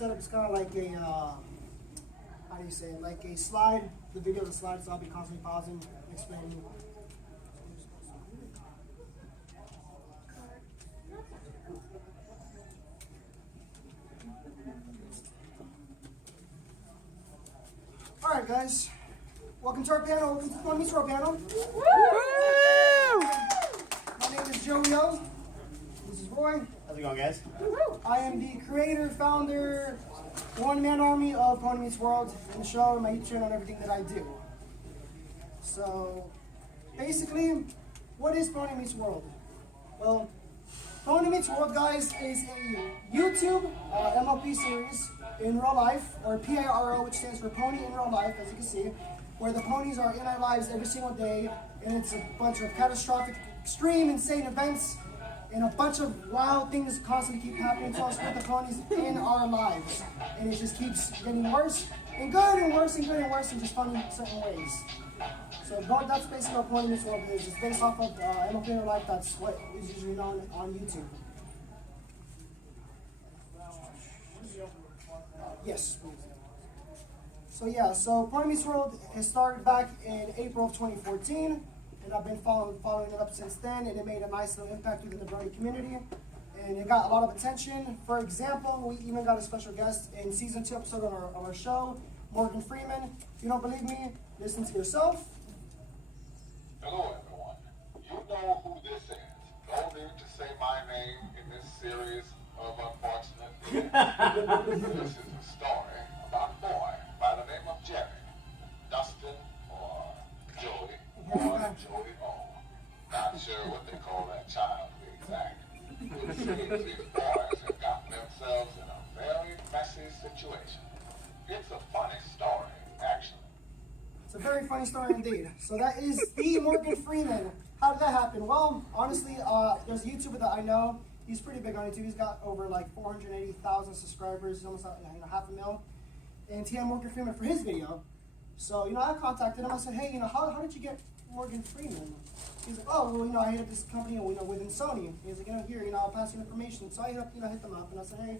setup is kind of like a, how do you say it, like a slide. The video is a slide, so I'll be constantly pausing, explaining. All right, guys. Welcome to our panel. Welcome to the Fun Meets World panel. Woo! My name is Joey. This is Roy. How's it going, guys? I am the creator, founder, one-man army of Pony Meets World and the show, my YouTube channel, and everything that I do. So, basically, what is Pony Meets World? Well, Pony Meets World, guys, is a YouTube MLP series in real life, or PIRO, which stands for Pony in Real Life, as you can see, where the ponies are in our lives every single day, and it's a bunch of catastrophic, extreme, insane events, and a bunch of wild things constantly keep happening to us with the ponies in our lives. And it just keeps getting worse and good and worse and good and worse in just fun in certain ways. So that's basically what Pony Meets World is. It's based off of MLP in Real Life. That's what is usually known on YouTube. Yes. So yeah, so Pony Meets World has started back in April of 2014, and I've been following it up since then, and it made a nice little impact within the brony community, and it got a lot of attention. For example, we even got a special guest in season 2 episode of our show, Morgan Freeman. If you don't believe me, listen to yourself. Hello, everyone. You know who this is. No need to say my name in this series of unfortunate events. This is a story about a boy by the name of Jerry, Dustin, or Joey, or Joey O. Not sure what they call that child exactly. It seems these boys have gotten themselves in a very messy situation. It's a funny story, actually. It's a very funny story indeed. So that is the Morgan Freeman. How did that happen? Well, honestly, there's a YouTuber that I know. He's pretty big on YouTube. He's got over like 480,000 subscribers. He's almost half a mil. And he had Morgan Freeman for his video. So, I contacted him. I said, hey, how did you get Morgan Freeman? He's like, oh, well, I hit up this company, within Sony. He's like, here, I'll pass you information. So I hit them up, and I said, hey,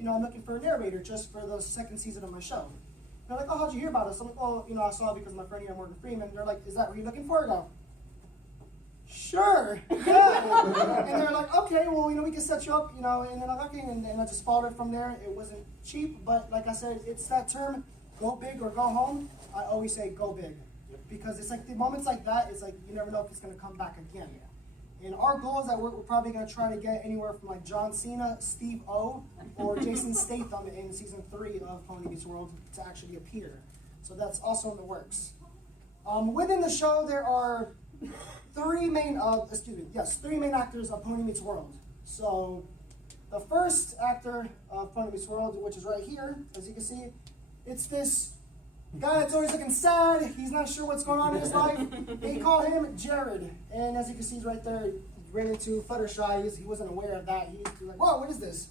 I'm looking for a narrator just for the second season of my show. They're like, oh, how'd you hear about us? I'm like, oh, I saw it because my friend here, Morgan Freeman. They're like, is that what you're looking for? I go, sure, yeah. And they're like, okay, well, we can set you up, and then I'm like, okay, and I just followed it from there. It wasn't cheap, but like I said, it's that term, go big or go home. I always say go big, because it's like the moments like that, it's like you never know if it's going to come back again. And our goal is that we're probably going to try to get anywhere from like John Cena, Steve O, or Jason Statham in season 3 of Pony Meets World to actually appear. So that's also in the works. Within the show, there are three main actors of Pony Meets World. So the first actor of Pony Meets World, which is right here, as you can see, it's this guy that's always looking sad. He's not sure what's going on in his life. They call him Jared. And as you can see right there, he ran into Fluttershy. He wasn't aware of that. He's like, whoa, what is this?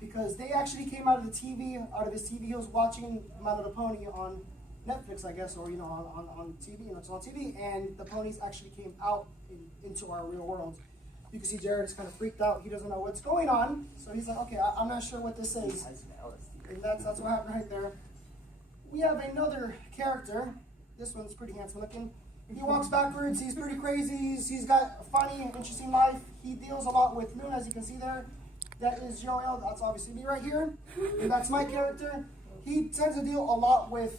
Because they actually came out of his TV. He was watching My Little Pony on Netflix, I guess, or on TV, it's on TV, and the ponies actually came out into our real world. You can see Jared is kind of freaked out. He doesn't know what's going on, so he's like, okay, I'm not sure what this is. And that's what happened right there. We have another character. This one's pretty handsome looking. He walks backwards. He's pretty crazy. He's got a funny, interesting life. He deals a lot with Moon, as you can see there. That is Joel. That's obviously me right here, and that's my character. He tends to deal a lot with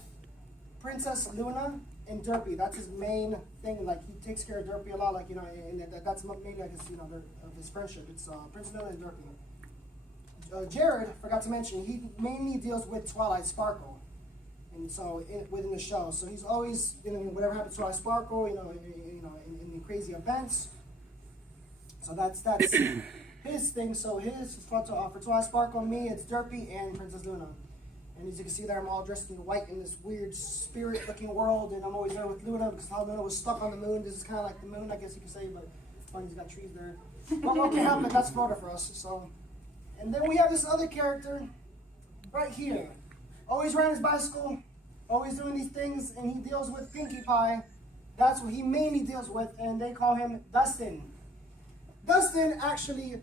Princess Luna and Derpy. That's his main thing. Like, he takes care of Derpy a lot. Like, and that's mainly, I guess, of his friendship. It's Princess Luna and Derpy. Jared, forgot to mention, he mainly deals with Twilight Sparkle, and so within the show. So he's always, whatever happens to Twilight Sparkle, in crazy events. So that's his thing. So his for Twilight Sparkle and me, it's Derpy and Princess Luna. And as you can see there, I'm all dressed in white in this weird spirit-looking world, and I'm always there with Luna because how Luna was stuck on the moon. This is kind of like the moon, I guess you could say, but funny, he's got trees there. But what can happen? That's Florida for us. So, and then we have this other character right here, always riding his bicycle, always doing these things, and he deals with Pinkie Pie. That's what he mainly deals with, and they call him Dustin. Dustin actually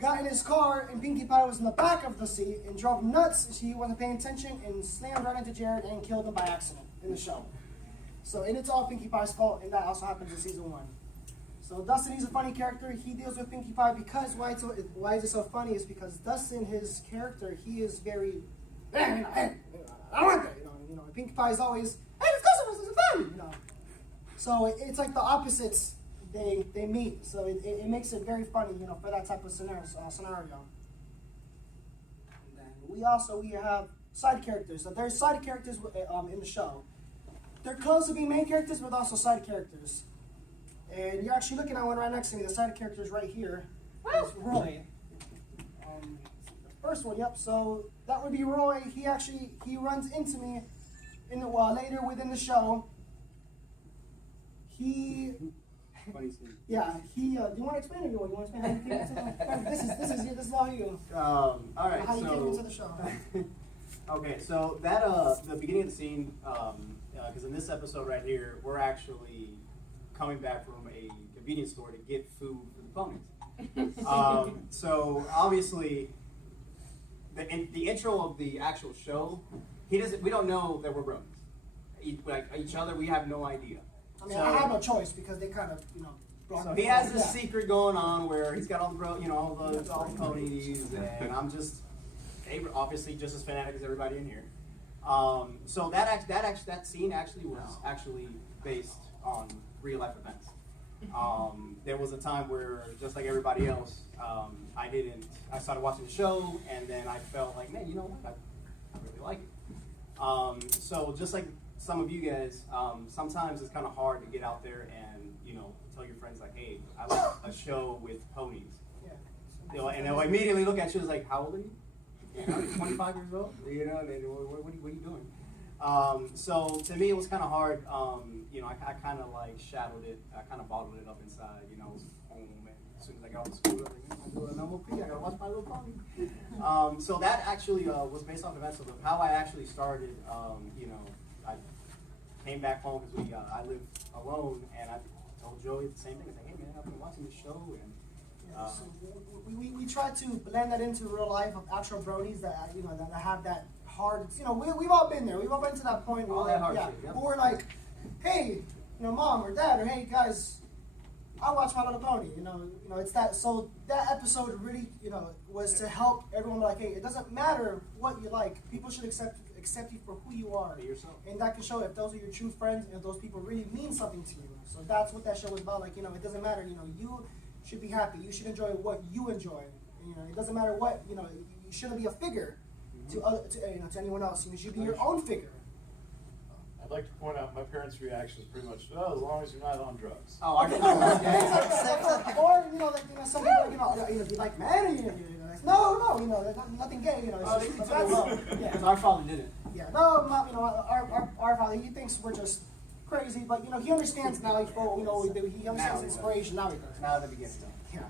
got in his car and Pinkie Pie was in the back of the seat and drove nuts. He wasn't paying attention and slammed right into Jared and killed him by accident in the show. So, and it's all Pinkie Pie's fault, and that also happens in season 1. So Dustin, he's a funny character. He deals with Pinkie Pie because why is it so funny is because Dustin, his character, he is very, I don't want that, you know. Pinkie Pie is always, hey, let's go somewhere, this is fun, you know. So it's like the opposites they meet. So it makes it very funny, you know, for that type of scenario. And then we have side characters. So there's side characters in the show. They're close to being main characters, but also side characters. And you're actually looking at one right next to me. The side character is right here. It's Roy. The first one, yep. So that would be Roy. He runs into me in the later within the show. Funny scene. Yeah. Do you want to explain it? You want to explain how you came into the? This is all you. All right. How you came into the show. Okay, so that the beginning of the scene, because in this episode right here, we're actually coming back from a convenience store to get food for the ponies. So obviously, the intro of the actual show, we don't know that we're brothers. Like each other, we have no idea. I mean, I have no choice because they kind of, you know. So he has this secret going on where he's got all the ponies, and I'm just obviously just as fanatic as everybody in here. So that scene actually was based on real life events. There was a time where, just like everybody else, I started watching the show, and then I felt like, man, you know what, I really like it. So just like some of you guys, sometimes it's kind of hard to get out there and, you know, tell your friends like, hey, I like a show with ponies. Yeah. And they'll immediately look at you as like, how old are you? You know, 25 years old? You know, and what are you doing? So to me, it was kind of hard. You know, I kind of like shadowed it. I kind of bottled it up inside. You know, I was home, and as soon as I got out of school, I do an MOP. I gotta watch My Little Pony. So that actually was based off events of how I actually started. You know, I came back home because I lived alone, and I told Joey the same thing. I said, hey man, I've been watching this show, and so we try to blend that into real life of actual bronies that that have that hard. You know, we've all been there. We've all been to that point where we're like, hey, you know, mom or dad, or hey guys, I watch My Little Pony. You know, it's that. So that episode really, you know, was to help everyone be like, hey, it doesn't matter what you like. People should accept you for who you are. Be yourself. And that can show if those are your true friends and if those people really mean something to you. So that's what that show was about. Like, you know, it doesn't matter. You know, you should be happy. You should enjoy what you enjoy. And, you know, it doesn't matter what, you know, you shouldn't be a figure to anyone else. You should be your own figure. I'd like to point out my parents' reaction is pretty much, oh, as long as you're not on drugs. Oh, I can or, you know, like, you know, some people, you know, be like, man, you know, no, you know, there's nothing gay, you know. It's just, because our father didn't. Yeah, no, not, you know, our father, he thinks we're just crazy, but, you know, he understands now, you know, what we do. He understands inspiration, now he does. Now at the beginning. Yeah.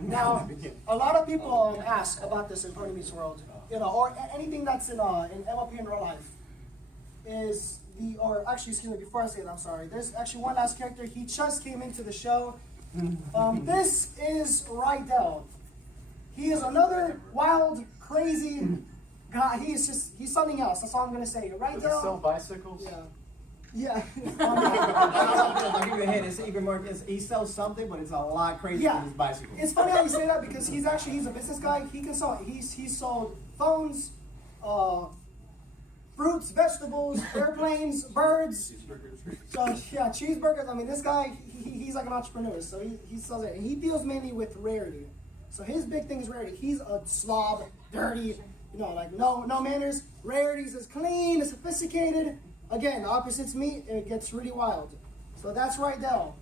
Now, a lot of people ask about this in Pony Meets World, you know, or anything that's in MLP in real life, excuse me, before I say it, I'm sorry. There's actually one last character. He just came into the show. This is Rydell. He is another wild, crazy guy. He's something else. That's all I'm going to say. Rydell. Does he sell bicycles? Yeah. Yeah. I'll give you a hint. It's even more. He sells something, but it's a lot crazier than his bicycle. It's funny how you say that because he's a business guy. He can sell. He's sold phones, fruits, vegetables, airplanes, birds. So yeah, cheeseburgers. I mean, this guy, he's like an entrepreneur. So he sells it. And he deals mainly with rarity. So his big thing is rarity. He's a slob, dirty, you know, like no manners. Rarities is clean, is sophisticated. Again, the opposites meet and it gets really wild. So that's Rydell.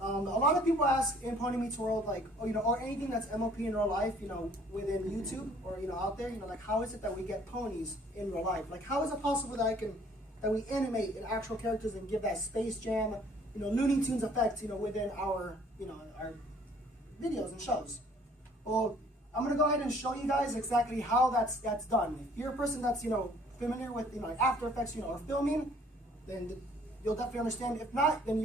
A lot of people ask in Pony Meets World, like, oh, you know, or anything that's MLP in real life, you know, within YouTube or, you know, out there, you know, like, how is it that we get ponies in real life? Like, how is it possible that we animate in actual characters and give that Space Jam, you know, Looney Tunes effect, you know, within our, you know, our videos and shows? Well, I'm gonna go ahead and show you guys exactly how that's done. If you're a person that's, you know, familiar with, you know, like After Effects, you know, or filming, then you'll definitely understand. If not, then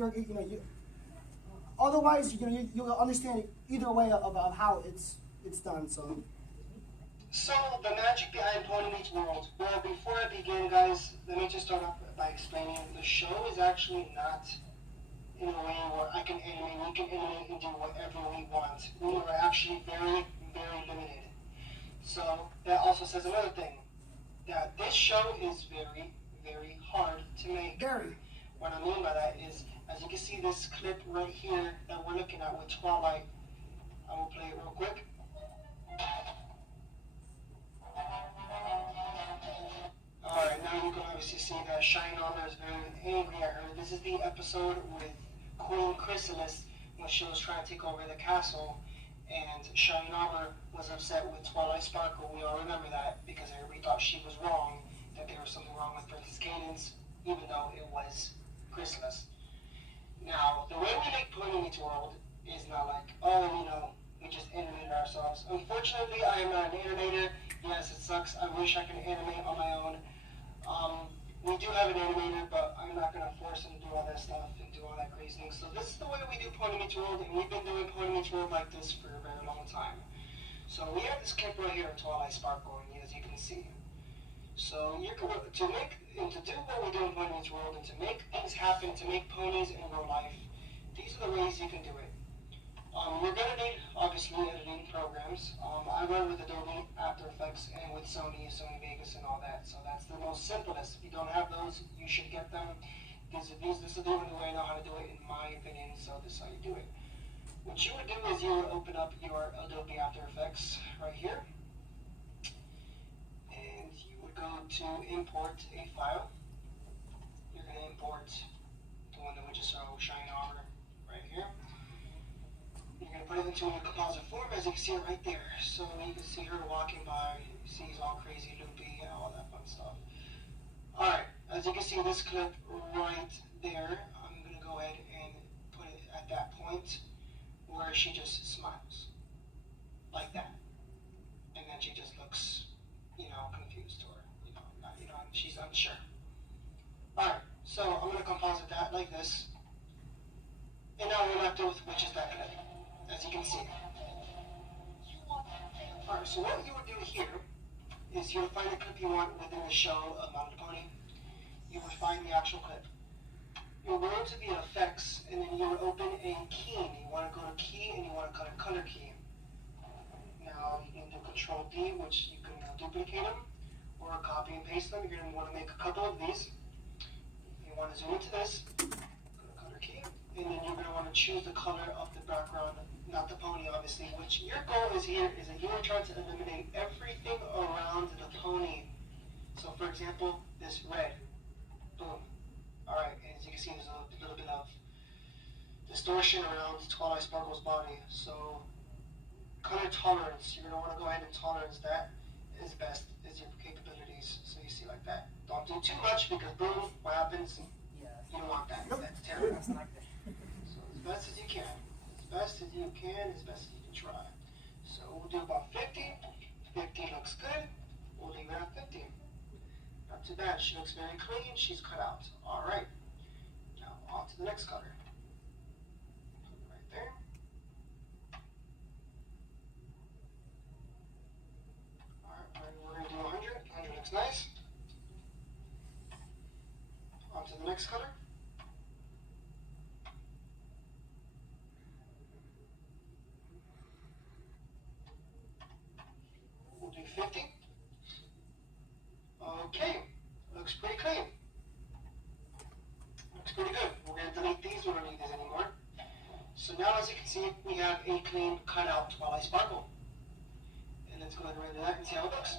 otherwise, you know, you'll understand either way of how it's it's done. So the magic behind Pony Meets World. Well, before I begin, guys, let me just start off by explaining the show is actually not in a way where I can animate, we can animate and do whatever we want. We are actually very, very limited. So that also says another thing, that this show is very, very hard to make. very. What I mean by that is, as you can see this clip right here that we're looking at with Twilight, I will play it real quick. Alright, now you can obviously see that Shine Armor is very angry at her. This is the episode with Queen Chrysalis when she was trying to take over the castle, and Shine Armor was upset with Twilight Sparkle. We all remember that because everybody thought she was wrong, that there was something wrong with Princess Cadence, even though it was Chrysalis. Now, the way we make Pony Meets World is not like, oh, you know, we just animated ourselves. Unfortunately, I am not an animator. Yes, it sucks. I wish I could animate on my own. We do have an animator, but I'm not going to force him to do all that stuff and do all that crazy things. So this is the way we do Pony Meets World, and we've been doing Pony Meets World like this for a very long time. So we have this clip right here of Twilight Sparkle, and as you can see. So you're going to make and to do what we do in Pony Meets World, and to make things happen, to make ponies in real life. These are the ways you can do it. You're going to need, obviously, editing programs. I run with Adobe After Effects and with Sony Vegas and all that. So that's the most simplest. If you don't have those, you should get them. This is the only way I know how to do it, in my opinion, so this is how you do it. What you would do is you would open up your Adobe After Effects right here. And you would go to import a file. You're going to import the one that we just saw, Shine Armor, right here. You're going to put it into a composite form, as you can see it right there. So you can see her walking by, you see he's all crazy loopy and all that fun stuff. Alright, as you can see this clip right there, I'm going to go ahead and put it at that point where she just smiles. Like that. And then she just looks, you know, confused, or, you know, she's unsure. Alright, so I'm going to composite that like this. And now we're left with which is that clip, as you can see. Alright, so what you would do here is you would find the clip you want within the show of My Little Pony. You would find the actual clip. You would go into the effects, and then you would open a key. You want to go to key, and you want to go to color key. Now you can do Control D, which you can duplicate them, or copy and paste them. You're going to want to make a couple of these. You want to zoom into this, go to color key, and then you're going to want to choose the color of the background, not the pony obviously, which your goal is here is that you are trying to eliminate everything around the pony. So for example, this red, boom. Alright, and as you can see there's a little bit of distortion around Twilight Sparkle's body. So color tolerance, you're going to want to go ahead and tolerance that as best as your capabilities. So you see like that. Don't do too much because boom, what happens? You don't want that. That's terrible. So as best as you can. As best as you can, as best as you can try. So we'll do about 50. 50 looks good. We'll leave it at 50. Not too bad. She looks very clean. She's cut out. Alright. Now on to the next color. Right there. Alright, we're going to do 100. 100 looks nice. On to the next color. We'll do 50. Okay, looks pretty clean. Looks pretty good. We're going to delete these, we don't need these anymore. So now as you can see, we have a clean cutout Twilight Sparkle. And let's go ahead and render that and see how it looks.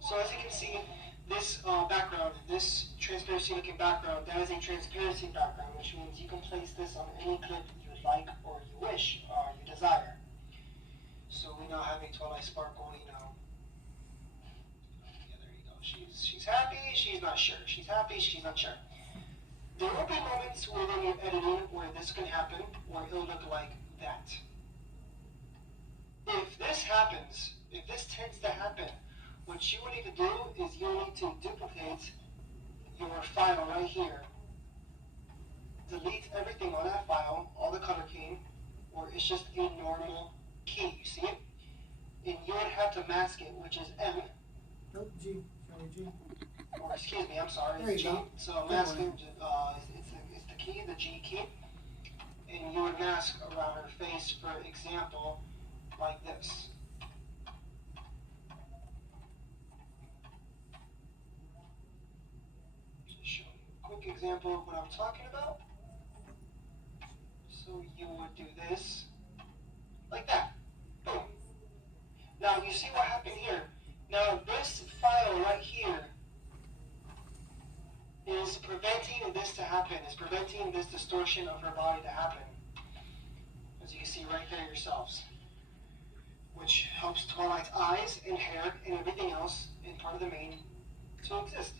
So as you can see, this background, this transparency looking background, that is a transparency background, which means you can place this on any clip you would like or you wish or you desire. So we now have a Twilight Sparkle, you know. Yeah, there you go. She's happy, she's not sure. She's happy, she's not sure. There will be moments within your editing where this can happen, where it'll look like that. If this happens, if this tends to happen, what you will need to do is you need to duplicate your file right here. Delete everything on that file, all the color keying, or it's just a normal key, you see it? And you would have to mask it, which is M, Nope, G. Sorry, G. or excuse me, I'm sorry, There you it's G. go. So mask it, it's the key, the G key. And you would mask around her face, for example, like this. Just show you a quick example of what I'm talking about. So you would do this, like that. Boom. Now you see what happened here. Now this file right here is preventing this to happen, is preventing this distortion of her body to happen. As you can see right there yourselves. Which helps Twilight's eyes and hair and everything else in part of the mane to exist.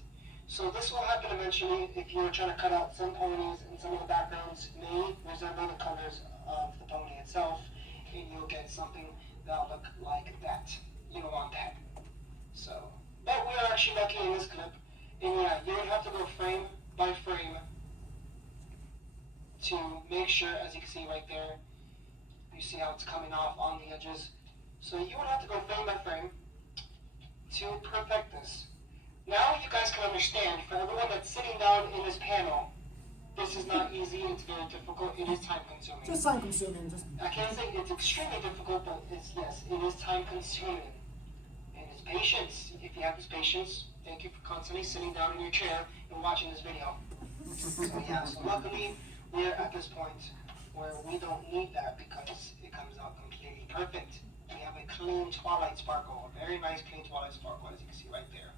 So this will happen eventually if you're trying to cut out some ponies and some of the backgrounds may resemble the colors of the pony itself, and you'll get something that'll look like that. You don't want that. So, but we're actually lucky in this clip. And yeah, you would have to go frame by frame to make sure, as you can see right there, you see how it's coming off on the edges. So you would have to go frame by frame to perfect this. Now you guys can understand, for everyone that's sitting down in this panel, this is not easy, it's very difficult, it is time consuming. Just time consuming. Just. I can't say it's extremely difficult, but it's, yes, it is time consuming. And it's patience. If you have this patience, thank you for constantly sitting down in your chair and watching this video. So yeah, so luckily we're at this point where we don't need that because it comes out completely perfect. We have a clean Twilight sparkle, a very nice clean Twilight sparkle, as you can see right there.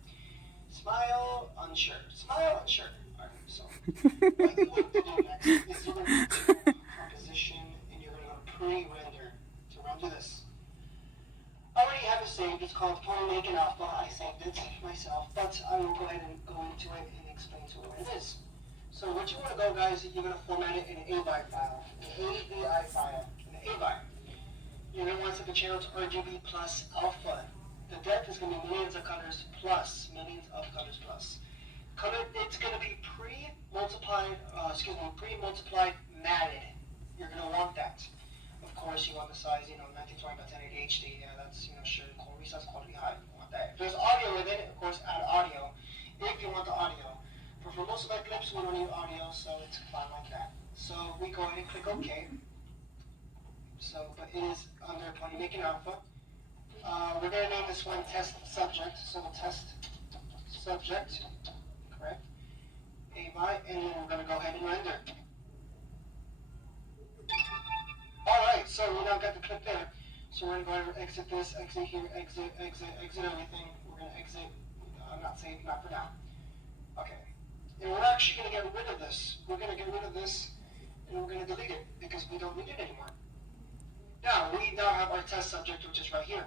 Smile, unsure. Smile, unsure. Alright, so what you want to do next is you're going to go to composition and you're going to go to pre-render to render this. I already have it saved. It's called Pony Making Alpha. I saved it myself, but I will go ahead and go into it and explain to it what it is. So what you want to go, guys, you're going to format it in an AVI file, an AVI file, an AVI. You're going to want to set the channel to RGB plus alpha. The depth is going to be millions of colors plus, millions of colors plus. Color, it's going to be pre-multiplied matted. You're going to want that. Of course, you want the size, 1920 by 1080 HD. Yeah, that's, sure, resize quality high. You want that. If there's audio with it, of course, add audio if you want the audio. But for most of my clips, we don't need audio, so it's fine like that. So we go ahead and click OK. So, but it is under Pony Making Alpha. We're going to name this one test subject. So test subject, correct? AVI, and then we're going to go ahead and render. Alright, so we now got the clip there. So we're going to go ahead and exit this, exit here, exit everything. We're going to exit, I'm not saying not for now. Okay. And we're actually going to get rid of this. We're going to get rid of this, and we're going to delete it, because we don't need it anymore. Now, we now have our test subject, which is right here.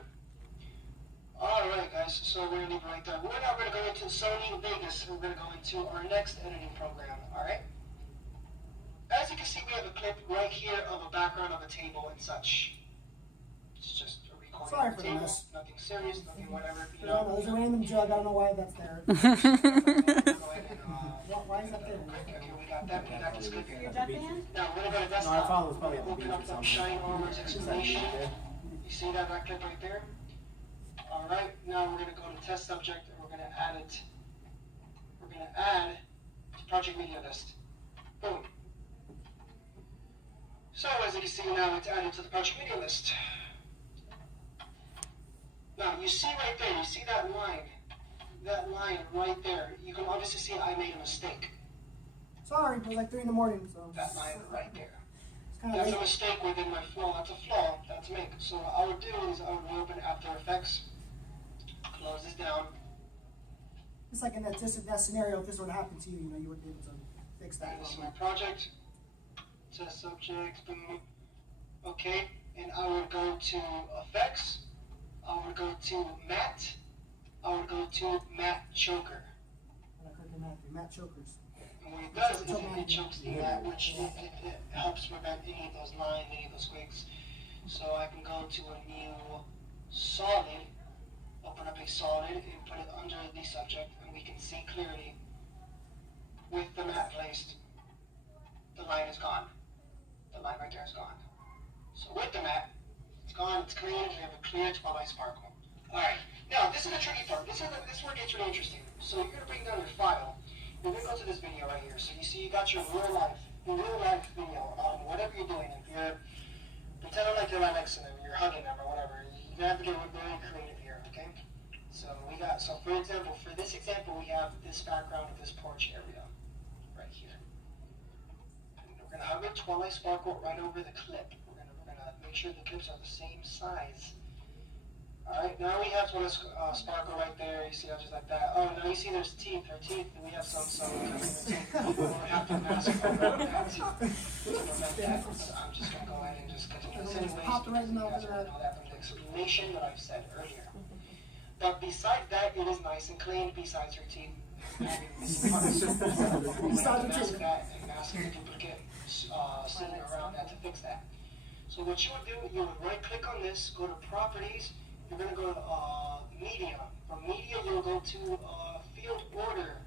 Alright guys, so we're going to leave it right there. We're now going to go into Sony Vegas, and we're going to go into our next editing program, alright? As you can see, we have a clip right here of a background of a table and such. It's just a recording Sorry of for the the table, mess. nothing serious, nothing whatever, No, there's a random jug. I don't know why that's there. Go ahead and, Why is that there? okay, we got that, we got this clip here. Your duck band? Now, we're going to go to No, I desktop. thought it was probably on the Open beach or up that something. Shine Armor's explanation. You see that right clip right there? Alright, now we're going to go to test subject and we're going to add it. We're going to add to project media list. Boom. So as you can see now, it's added to the project media list. Now you see right there, you see that line right there. You can obviously see I made a mistake. Sorry, it was like 3 in the morning, so. That line right there. It's kind of That's a late. mistake within my flow. That's a flaw that's make. So what I would do is I would open After Effects, close this down. It's like in that scenario, if this were to happen to you, you wouldn't be able to fix that. This is my project. Test subject, boom. Okay, and I would go to Effects. I would go to Matte. I would go to Matte Choker. And I click on Matt Chokers. And what it does is it chokes the matte, which it helps prevent any of those lines, any of those squigs. So I can go to a new solid, open up a solid, and put it under the subject, and we can see clearly with the matte placed, the line is gone. The line right there is gone. So with the mat, it's gone, it's clean, we have a clear twilight sparkle. Alright, now this is the tricky part. This is where it gets really interesting. So you're going to bring down your file. You're going to go to this video right here. So you see you got your real life video. Whatever you're doing, if you're pretending like you're right next to them, you're hugging them or whatever, you're going to have to get very creative here, okay? So for example, for this example, we have this background of this porch area right here. And we're going to have a twilight sparkle right over the clip. We're gonna make sure the clips are the same size. Alright, now we have twilight sparkle right there. You see how just like that. Oh, now you see there's teeth. Her teeth, and we have some teeth. We have to mask around that teeth. I'm just going to go ahead and just continue this anyways. Popped right in the You guys already know that from the explanation that I've said earlier. But besides that, it is nice and clean besides her teeth. Besides that and mask the duplicate scene around that to fix that. So what you would do, you would right click on this, go to properties, you're going to go to media. From media, you'll go to field order.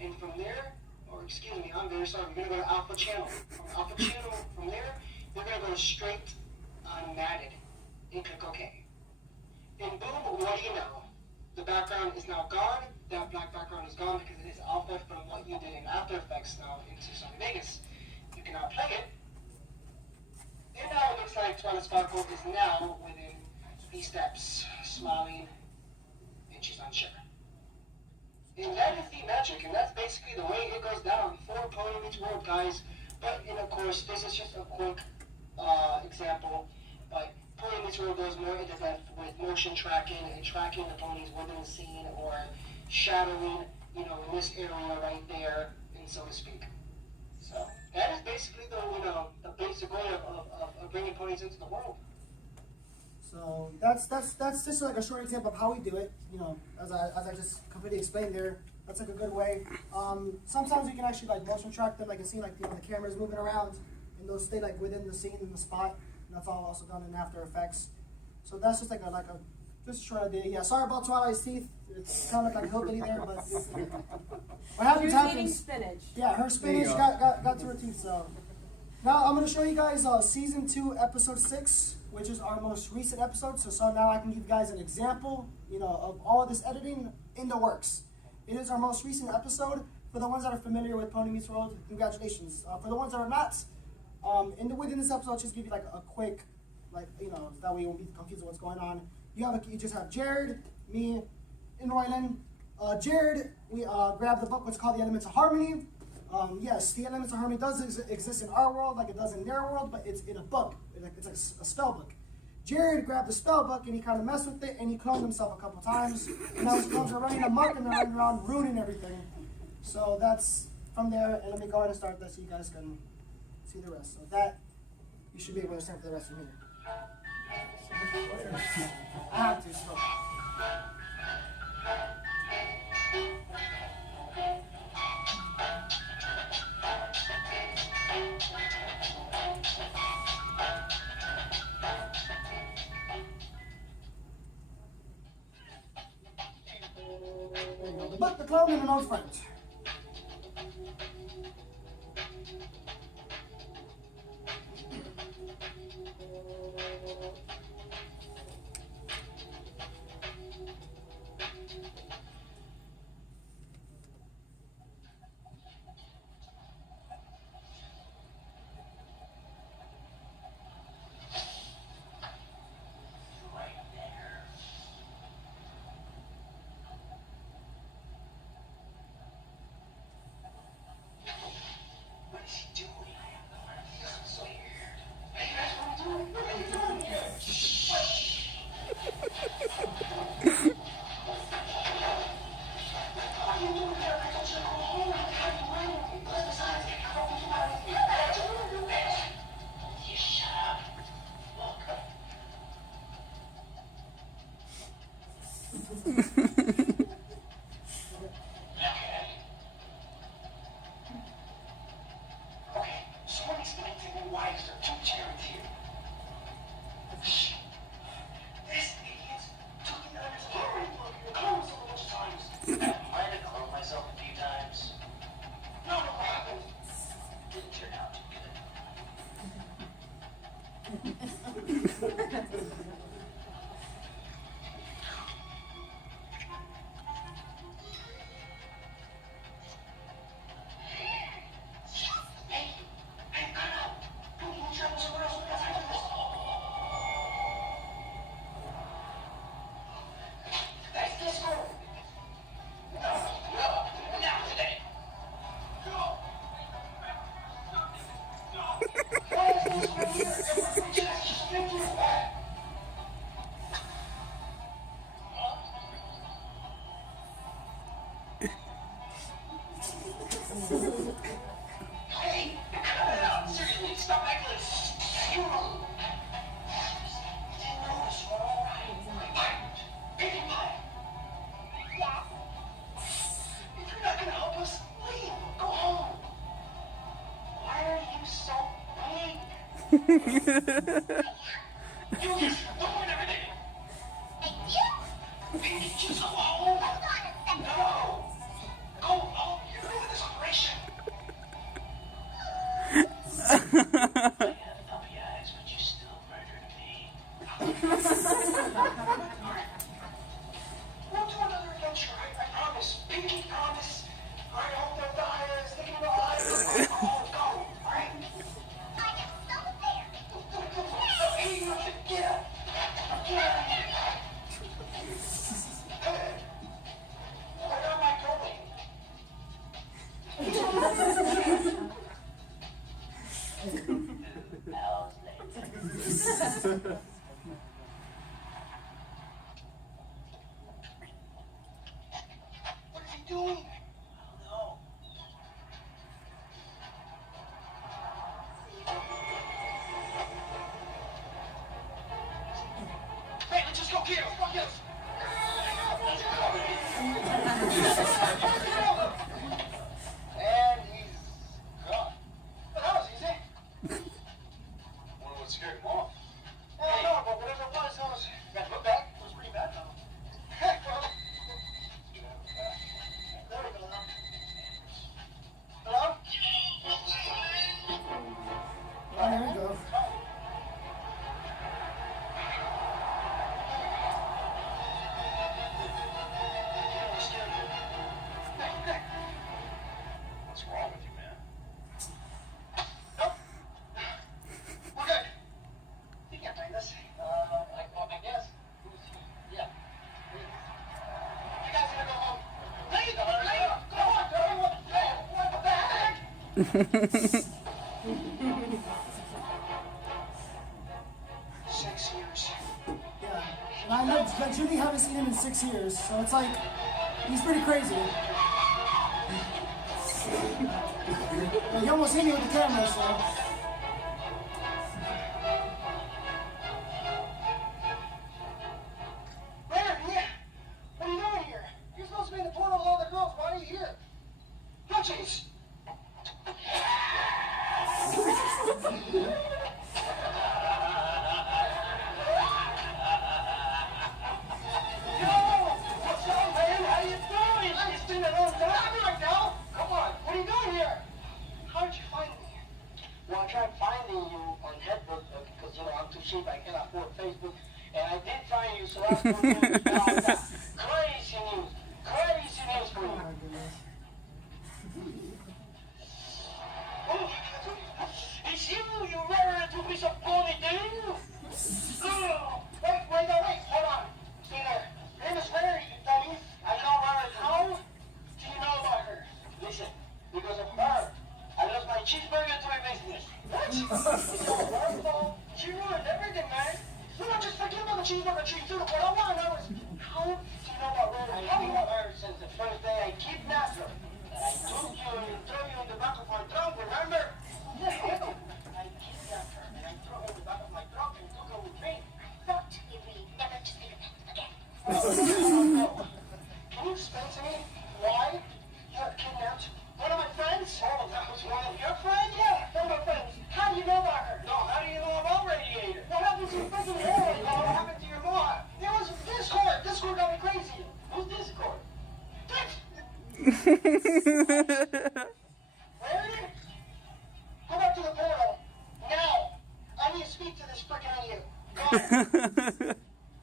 And from there, I'm very sorry, you're going to go to alpha channel. From alpha channel, from there, you're going to go straight on matted and click OK. And boom, what do you know? The background is now gone. That black background is gone because it is alpha from what you did in After Effects now into Sony Vegas. You can now play it. And now it looks like Twilight Sparkle is now within these steps, smiling, and she's unsure. And that is the magic, and that's basically the way it goes down for Pony Meets World, guys. But, and of course, this is just a quick example, but Pony Meets World goes more into depth with motion tracking and tracking the ponies within the scene or shadowing, in this area right there, and so to speak. So that is basically the basic way of bringing ponies into the world. So that's just like a short example of how we do it. As I just completely explained there, that's like a good way. Sometimes you can actually like motion track them, like you see like the cameras moving around, and they'll stay like within the scene in the spot. And that's all also done in After Effects. So that's just like a just a short idea. Yeah, sorry about Twilight's teeth. It's kind of like hillbilly there, but what happens She was happens. eating spinach. Yeah, her spinach got to her teeth. So now I'm going to show you guys season 2, episode 6, which is our most recent episode. So now I can give you guys an example, of all of this editing in the works. It is our most recent episode. For the ones that are familiar with Pony Meets World, congratulations. For the ones that are not, within this episode, I'll just give you like a quick, that way you won't be confused with what's going on. You just have Jared, me, and Roylan. Jared, we grabbed the book, what's called The Elements of Harmony. Yes, The Elements of Harmony does exist in our world like it does in their world, but it's in a book. It's like a spell book. Jared grabbed the spell book and he kind of messed with it and he cloned himself a couple times. And now his clones are running amok and they're running around ruining everything. So that's from there. And let me go ahead and start this so you guys can see the rest. So that, you should be able to understand for the rest from here. I have to, so. There you go. The book, the clone, and an old friend. Hey, cut it out. Seriously, stop acting like stupid. Didn't notice, right? Pinkie Pie. Yes. If you're not gonna help us, leave. Go home. Why are you so big? You just ruined everything. Thank you. Pinkie, just go home. Hold on a second. No. Go home. You're doing this operation. I have puppy eyes, but you still murdered me. Alright. We'll do another adventure, I promise. Pinkie, promise. Alright, hope they'll die. Sticking in the eye. Go, alright? I am so there. Hey, you have to get up. Get up. Hey, where am I going? Hours later. What is he doing? I don't know. Hey, let's just go get him. Go get him. And he's gone. Well, that was easy. Wonder what scared him off. I don't know, but whatever it was, that look back. It was pretty bad, though. Heck, well. There we go, now. Hello? There we go. What's wrong with you, man? Nope. We're good. You can't find us. I guess. Yeah. You guys gonna go home? Leave! Go on, what the heck? 6 years. Yeah. And I legitimately haven't seen him in 6 years, so it's like, he's pretty crazy. He almost hit me with the camera, so. Larry, what are you doing here? You're supposed to be in the portal with all the girls. Why are you here? No, jeez. Yo, what's up, man? How you doing? I just seen it all time right now. Come on, what are you doing here? How did you find me? Well, I tried finding you on Headbook because, I'm too cheap. I can't afford Facebook. And I did find you, so that's good news. Now I got crazy news. Crazy news for you. Oh my goodness. Oh, it's you, you rare two piece of ponytail. Oh, wait, hold on. Stay there. Your name is Rare, you dummy. I know Rare. How do you know about her? Listen, because of her, I lost my cheeseburger to my business. What? It's all her fault. She ruined everything, man. Just forget about the cheeseburger tree, too. What I want to know is, how do you know about Rare? How do you know her since the first day I kidnapped her? I took you and threw you in the back of my trunk, remember? Yeah, I kidnapped her and I threw her in the back of my trunk and took her with me. Thought you really never to think of that again. Can you explain to me why you have kidnapped one of my friends? Oh, that was one of your friends? Yeah, one of my friends. How do you know about her? No, how do you know about Radiator? What happened to your freaking hair? What happened to your mom? It was Discord. Discord got me crazy. Who's Discord? Larry? Go back to the portal. Now. I need to speak to this freaking idiot. Go.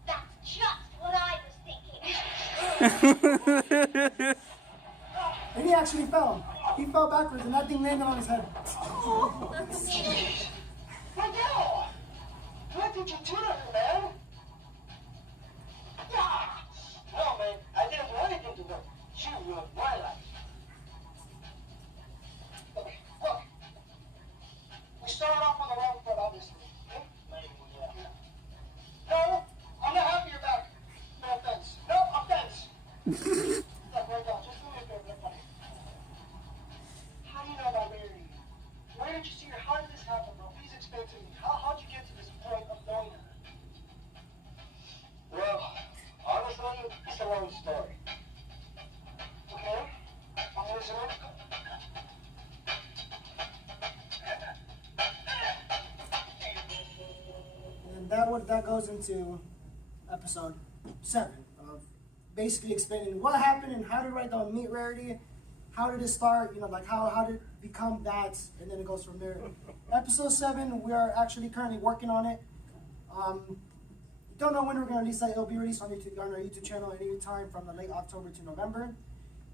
That's just what I was thinking. And he actually fell. He fell backwards and that thing landed on his head. Jeez. Miguel! What did you do to her, man? Ah. No, man. I didn't do anything to her. She ruined my life. Okay, look. We started off on the wrong foot, obviously. Okay? Yeah. No, I'm not happy you're back. No offense. No offense. Look, right now, just do me a favor, buddy. episode that goes into episode 7 of basically explaining what happened and how to write down meat rarity, how did it start, like how did it become that, and then it goes from there. Episode 7, we are actually currently working on it. Don't know when we're going to release that. It'll be released on our YouTube channel any time from the late October to November,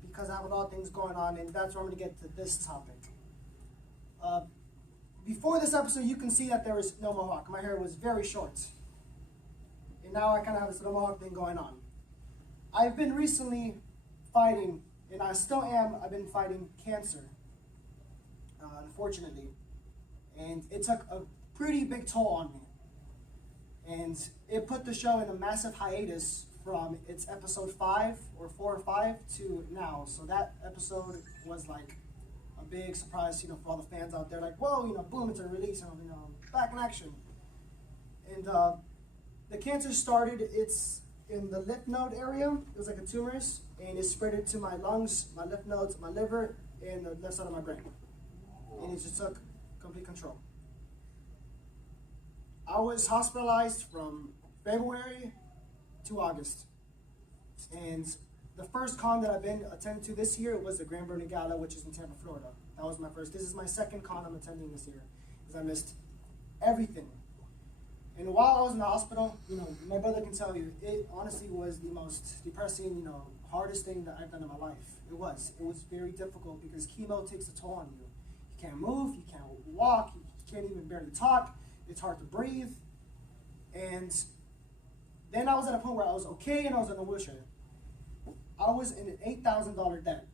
because I have a lot of things going on, and that's where I'm going to get to this topic. Before this episode, you can see that there was no mohawk. My hair was very short. And now I kind of have this little mohawk thing going on. I've been recently fighting, and I still am, I've been fighting cancer, unfortunately. And it took a pretty big toll on me. And it put the show in a massive hiatus from its episode 5 or 4 or 5 to now. So that episode was like a big surprise, for all the fans out there. Like, whoa, boom, it's a release, back in action. And the cancer started, it's in the lymph node area. It was like a tumorous, and it spread it to my lungs, my lymph nodes, my liver, and the left side of my brain. And it just took complete control. I was hospitalized from February to August. And the first con that I've been attending to this year was the Grand Burning Gala, which is in Tampa, Florida. That was my first. This is my second con I'm attending this year, because I missed everything. And while I was in the hospital, my brother can tell you, it honestly was the most depressing, hardest thing that I've done in my life. It was very difficult because chemo takes a toll on you. You can't move, you can't walk, you can't even barely talk. It's hard to breathe. And then I was at a point where I was okay and I was in a wheelchair. I was in an $8,000 debt.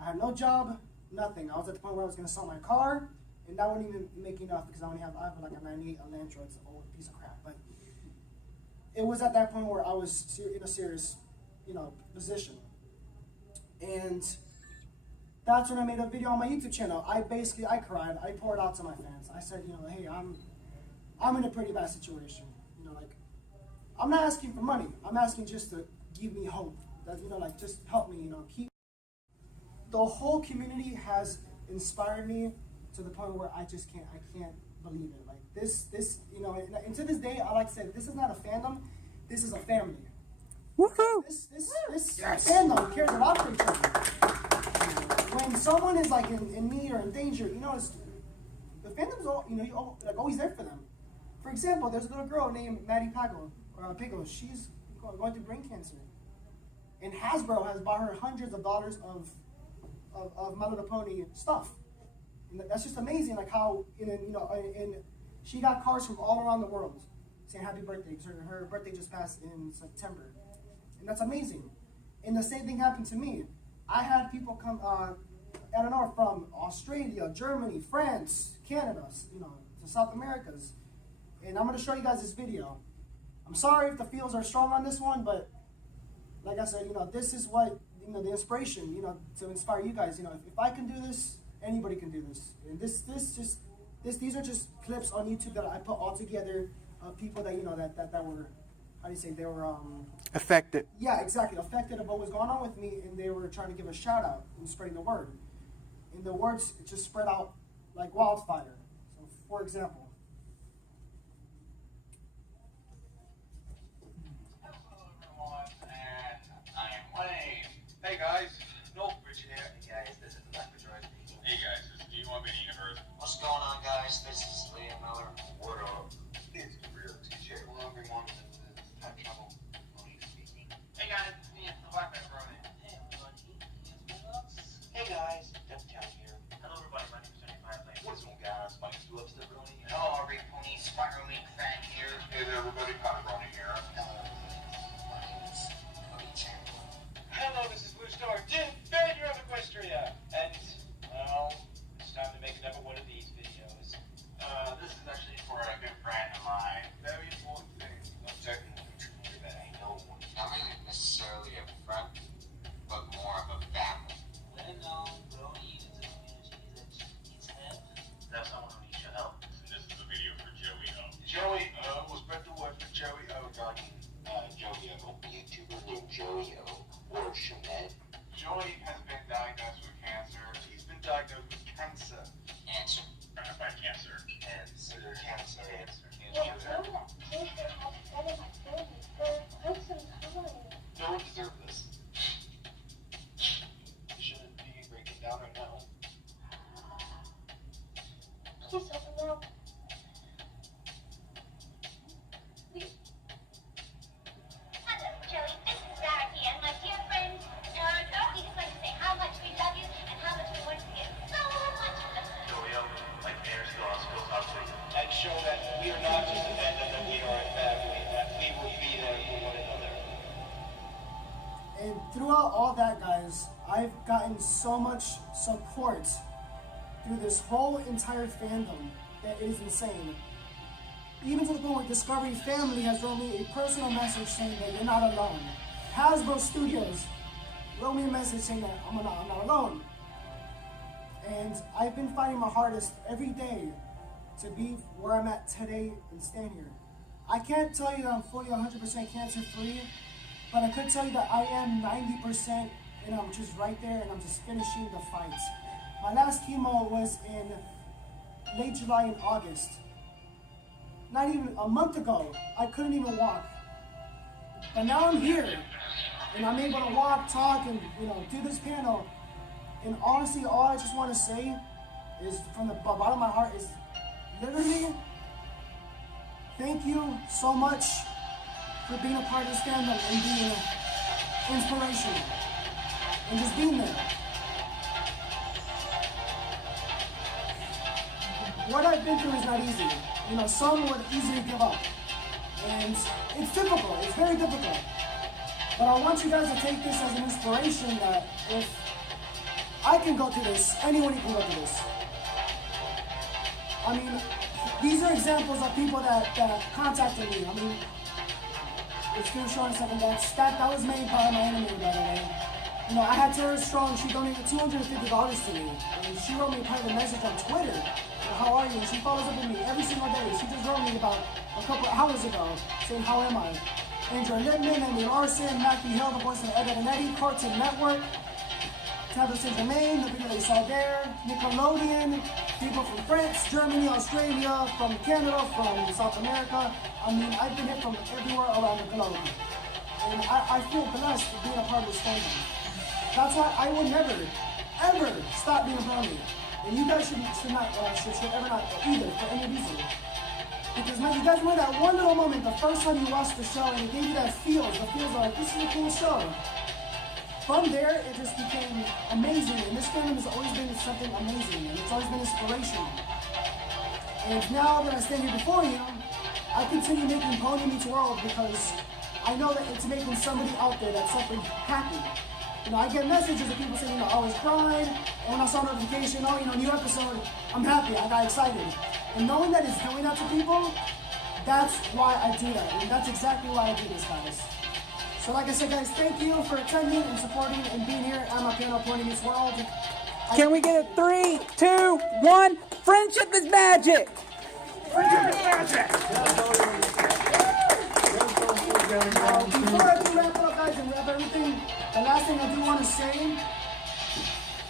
I had no job, nothing. I was at the point where I was going to sell my car, and that wouldn't even make enough because I have like a 98 Elantra. It's an old piece of crap. But it was at that point where I was in a serious, position. And that's when I made a video on my YouTube channel. I cried. I poured out to my fans. I said, hey, I'm in a pretty bad situation. I'm not asking for money. I'm asking just to give me hope. That, just help me, keep. The whole community has inspired me to the point where I can't believe it. Like this, and to this day, I like to say, this is not a fandom, this is a family. Woohoo! This fandom cares a lot for each other. When someone is like in need or in danger, the fandom's always there for them. For example, there's a little girl named Maddie Pigo. She's going through brain cancer. And Hasbro has bought her hundreds of dollars of My Little Pony stuff. And that's just amazing, like how, and she got cards from all around the world saying happy birthday, because her birthday just passed in September. And that's amazing. And the same thing happened to me. I had people come, I don't know, from Australia, Germany, France, Canada, to South Americas. And I'm going to show you guys this video. I'm sorry if the feels are strong on this one, but like I said, this is what, the inspiration, to inspire you guys. If I can do this, anybody can do this. And these are just clips on YouTube that I put all together of people that, that were, how do you say, they were, Affected. Yeah, exactly, affected of what was going on with me, and they were trying to give a shout out and spreading the word. And the words just spread out like wildfire. So, for example, Hey guys, no Bridge here. Hey guys, this is Language Right. Hey guys, this is Do You Want Me to Universe? What's going on, guys? This is Liam Miller. What up? It's the real TJ. Hello, everyone. This is Pat Trouble. Tony speaking. Hey guys, it's me, the Black Pepperoni. Hey everybody, Hey guys, Death Town here. hello everybody, my name is Johnny Fireplace. What's going on, guys? My name's Love Pepperoni. Hello, Rick Pony, Spider Link fan here. Hey there, everybody. Pepperoni here. Hello, my name is Cody Chandler. Hello, this is Blue Star. gotten so much support through this whole entire fandom that it is insane. Even to the point where Discovery Family has wrote me a personal message saying that you're not alone. Hasbro Studios wrote me a message saying that I'm not alone. And I've been fighting my hardest every day to be where I'm at today and stand here. I can't tell you that I'm fully 100% cancer free, but I could tell you that I am 90% and I'm just right there and I'm just finishing the fight. My last chemo was in late July and August. Not even a month ago, I couldn't even walk. But now I'm here and I'm able to walk, talk, and do this panel. And honestly, all I just want to say is from the bottom of my heart is literally thank you so much for being a part of this fandom and being inspirational and just being there. What I've been through is not easy. Some would easily give up. And it's difficult, it's very difficult. But I want you guys to take this as an inspiration that if I can go through this, anyone can go through this. I mean, these are examples of people that contacted me. I mean, it's going to show in a second. That was made by my enemy, by the way. I had Tara Strong. She donated $250 to me. And she wrote me a private message on Twitter. How are you? And she follows up with me every single day. She just wrote me about a couple hours ago saying, how am I? Andrew Littman, Andy Larson, Matthew Hill, the voice of Ed and Eddie, Cartoon Network, Tabitha St. Germain, the video they saw there, Nickelodeon, people from France, Germany, Australia, from Canada, from South America. I mean, I've been hit from everywhere around the globe. And I feel blessed for being a part of this fandom. That's why I will never, ever stop being a brownie. And you guys should ever not either, for any reason. Because man, you guys remember that one little moment, the first time you watched the show, and it gave you that feels. The feels are like, this is a cool show. From there, it just became amazing. And this fandom has always been something amazing. And it's always been inspirational. And now that I stand here before you, I continue making Pony Meets World because I know that it's making somebody out there that's suffering happy. I get messages of people saying, I was crying, and when I saw a notification, new episode, I'm happy, I got excited. And knowing that it's going out to people, that's why I do that. And that's exactly why I do this, guys. So like I said, guys, thank you for attending and supporting and being here at my panel, Pony Meets World. Can we get a 3, 2, 1? Friendship is magic! Friendship is magic! Before I do wrap it up, guys, and wrap everything, the last thing I do want to say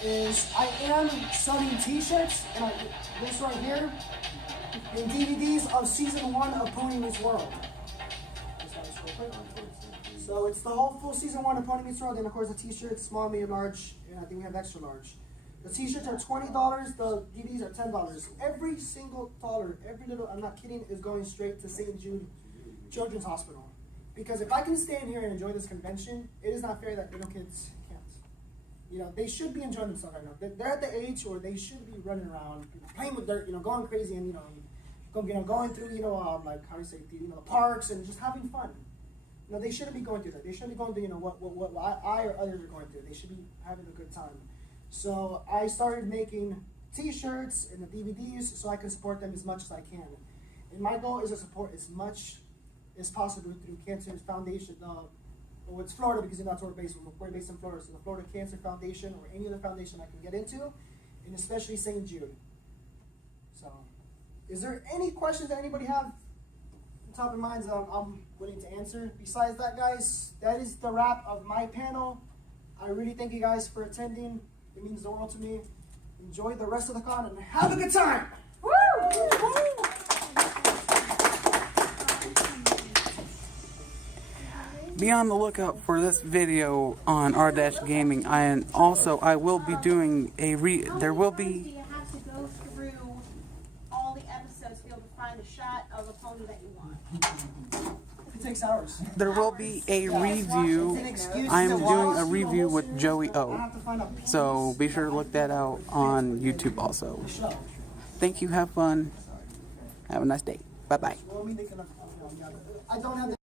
is I am selling t-shirts, and this right here, and DVDs of season 1 of Pony Meets World. So it's the whole full season 1 of Pony Meets World, and of course the t-shirts, small, medium, large, and I think we have extra large. The t-shirts are $20, the DVDs are $10. Every single dollar, every little, I'm not kidding, is going straight to St. Jude Children's Hospital. Because if I can stand here and enjoy this convention, it is not fair that little kids can't. They should be enjoying themselves right now. They're at the age where they should be running around, playing with dirt, going crazy and, going through, like, how do you say, the parks and just having fun. They shouldn't be going through that. They shouldn't be going through, what I or others are going through. They should be having a good time. So I started making t-shirts and the DVDs so I can support them as much as I can. And my goal is to support as much as possible through Cancer Foundation. It's Florida because that's where we're based. We're based in Florida. So the Florida Cancer Foundation or any other foundation I can get into, and especially St. Jude. So, is there any questions that anybody have on top of minds that I'm willing to answer? Besides that, guys, that is the wrap of my panel. I really thank you guys for attending. It means the world to me. Enjoy the rest of the con and have a good time. Woo! Woo! Be on the lookout for this video on R-Gaming. And also, I will be doing there will be... Do you have to go through all the episodes to be able to find a shot of a pony that you want? It takes hours. There will be a review. I'm doing a review with Joey O. So be sure to look that out on YouTube also. Thank you. Have fun. Have a nice day. Bye-bye. I don't have the